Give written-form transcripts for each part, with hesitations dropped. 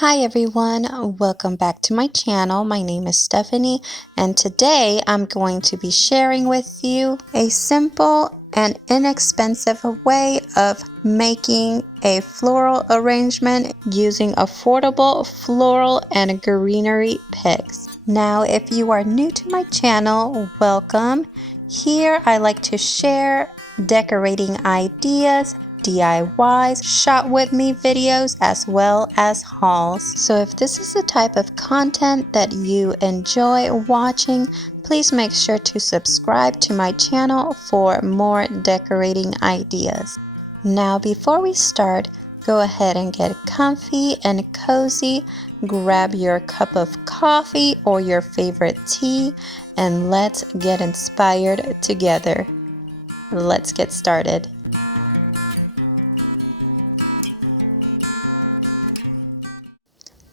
Hi everyone, welcome back to my channel. My name is Stephanie and today I'm going to be sharing with you a simple and inexpensive way of making a floral arrangement using affordable floral and greenery picks. Now if you are new to my channel, welcome. Here I like to share decorating ideas, DIYs, shop with me videos, as well as hauls. So if this is the type of content that you enjoy watching, please make sure to subscribe to my channel for more decorating ideas. Now before we start, go ahead and get comfy and cozy, grab your cup of coffee or your favorite tea, and let's get inspired together. Let's get started.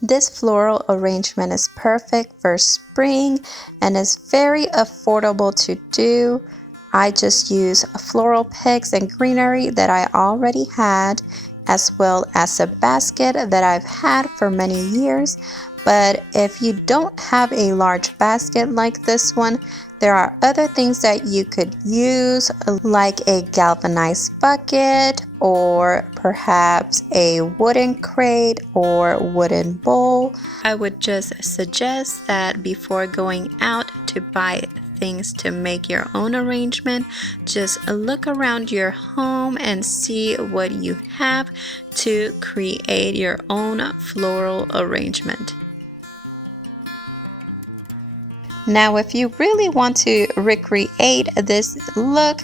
This floral arrangement is perfect for spring and is very affordable to do. I just use floral picks and greenery that I already had, as well as a basket that I've had for many years. But if you don't have a large basket like this one, there are other things that you could use, like a galvanized bucket or perhaps a wooden crate or wooden bowl. I would just suggest that before going out to buy things to make your own arrangement, just look around your home and see what you have to create your own floral arrangement. Now, if you really want to recreate this look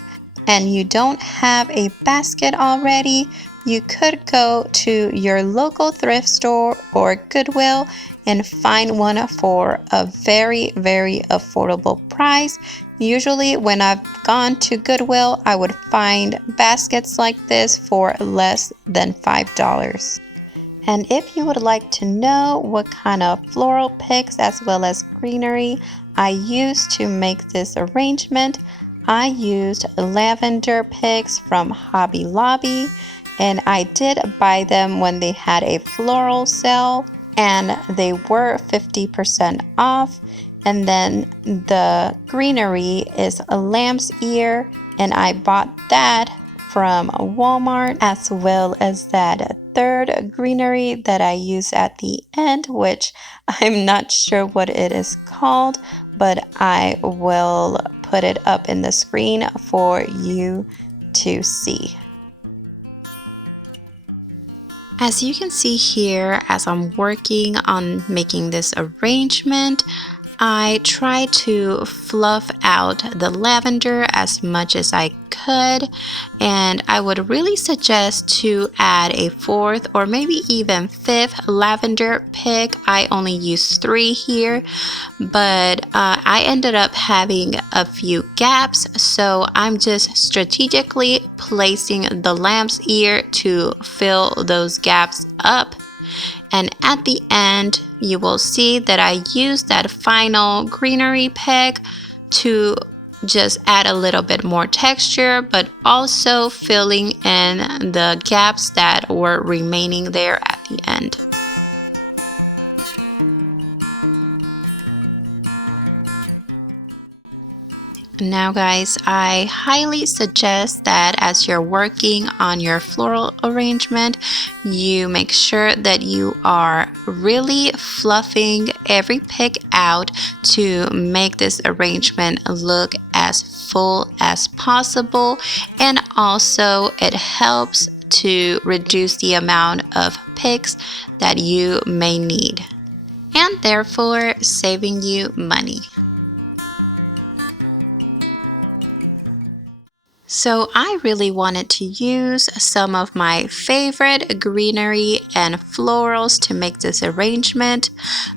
and you don't have a basket already, you could go to your local thrift store or Goodwill and find one for a very affordable price. Usually when I've gone to Goodwill, I would find baskets like this for less than $5. And if you would like to know what kind of floral picks as well as greenery I used to make this arrangement, I used lavender picks from Hobby Lobby, and I did buy them when they had a floral sale and they were 50% off. And then the greenery is a lamb's ear, and I bought that from Walmart, as well as that third greenery that I use at the end, which I'm not sure what it is called, but I will put it up in the screen for you to see. As you can see here, as I'm working on making this arrangement, I try to fluff out the lavender as much as I could, and I would really suggest to add a fourth or maybe even fifth lavender pick. I only use 3 here, but I ended up having a few gaps, so I'm just strategically placing the lamb's ear to fill those gaps up. And at the end, you will see that I used that final greenery pick to just add a little bit more texture, but also filling in the gaps that were remaining there at the end. Now guys, I highly suggest that as you're working on your floral arrangement, you make sure that you are really fluffing every pick out to make this arrangement look as full as possible, and also it helps to reduce the amount of picks that you may need, and therefore saving you money. So I really wanted to use some of my favorite greenery and florals to make this arrangement.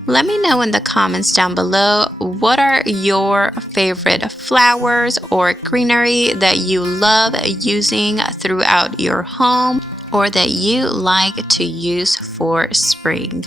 Let me know in the comments down below, what are your favorite flowers or greenery that you love using throughout your home or that you like to use for spring.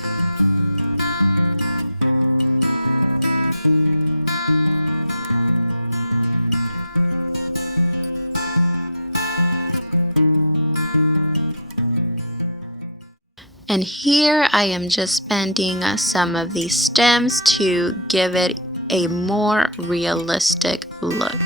And here I am just bending some of these stems to give it a more realistic look.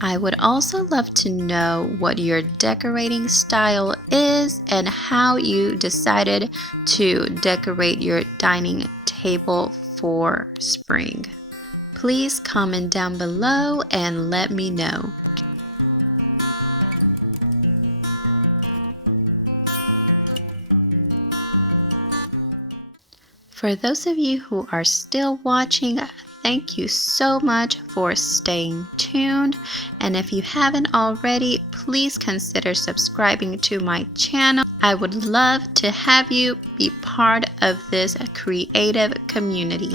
I would also love to know what your decorating style is and how you decided to decorate your dining table for spring. Please comment down below and let me know. For those of you who are still watching, thank you so much for staying tuned. And if you haven't already, please consider subscribing to my channel. I would love to have you be part of this creative community.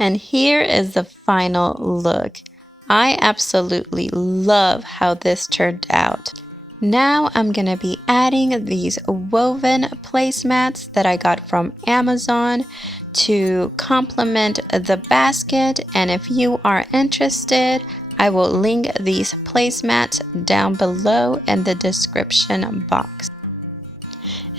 And here is the final look. I absolutely love how this turned out. Now I'm gonna be adding these woven placemats that I got from Amazon to complement the basket, and if you are interested, I will link these placemats down below in the description box.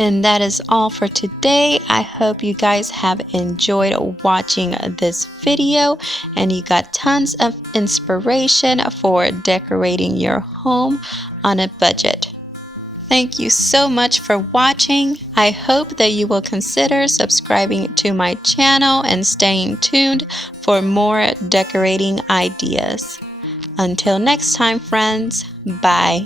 And that is all for today. I hope you guys have enjoyed watching this video and you got tons of inspiration for decorating your home on a budget. Thank you so much for watching. I hope that you will consider subscribing to my channel and staying tuned for more decorating ideas. Until next time, friends, bye.